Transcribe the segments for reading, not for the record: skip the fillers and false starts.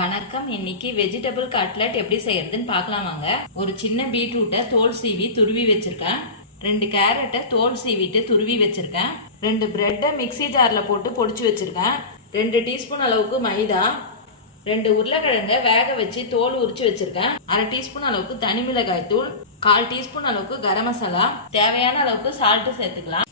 வணக்கம். இன்னைக்கு vegetable cutlet எப்படி செய்யறதுன்னு பார்க்கலாம் வாங்க. ஒரு சின்ன பீட்ரூட்டை தோல் சீவி துருவி வச்சிருக்கேன். 2 கேரட்டை தோல் சீவிட்டு துருவி வச்சிருக்கேன். 2 பிரெட்டை மிக்சி ஜார்ல போட்டு பொடிச்சு வச்சிருக்கேன். 2 டீஸ்பூன் அளவுக்கு மைதா, 2 உருளைக்கிழங்க வேக வச்சு தோல் உரிச்சு வச்சிருக்கேன். 1/2 டீஸ்பூன் அளவுக்கு தனி மிளகாய் தூள், 1/4 டீஸ்பூன் அளவுக்கு கரம் மசாலா, தேவையான அளவுக்கு சால்ட் சேர்த்துக்கலாம்.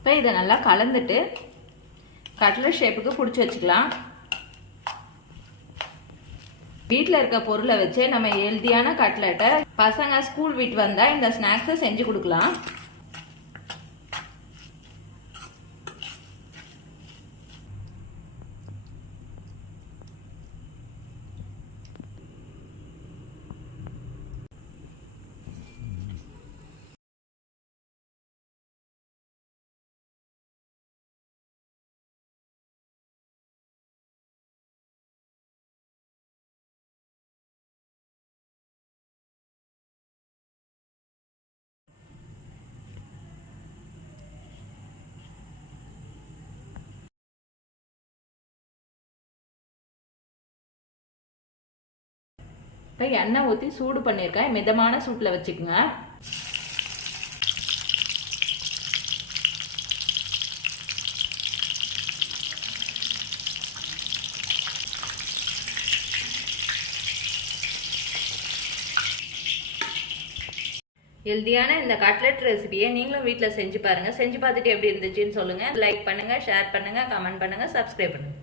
இப்போ இதை நல்லா கலந்துட்டு கட்லெட் ஷேப்புக்கு பிடிச்சி வச்சுக்கலாம். வீட்டில் இருக்க பொருளை வச்சு நம்ம ஹெல்த்தியான கட்லெட்டை பசங்க ஸ்கூல் விட்டு வந்தால் இந்த ஸ்நாக்ஸை செஞ்சு கொடுக்கலாம். இப்போ எண்ணெய் ஊற்றி சூடு பண்ணியிருக்கேன். மிதமான சூட்டில் வச்சுக்கோங்க. ஹெல்தியான இந்த கட்லெட் ரெசிபியை நீங்களும் வீட்டில் செஞ்சு பாருங்கள். செஞ்சு பார்த்துட்டு எப்படி இருந்துச்சுன்னு சொல்லுங்கள். லைக் பண்ணுங்கள், ஷேர் பண்ணுங்கள், கமெண்ட் பண்ணுங்கள், சப்ஸ்கிரைப் பண்ணுங்கள்.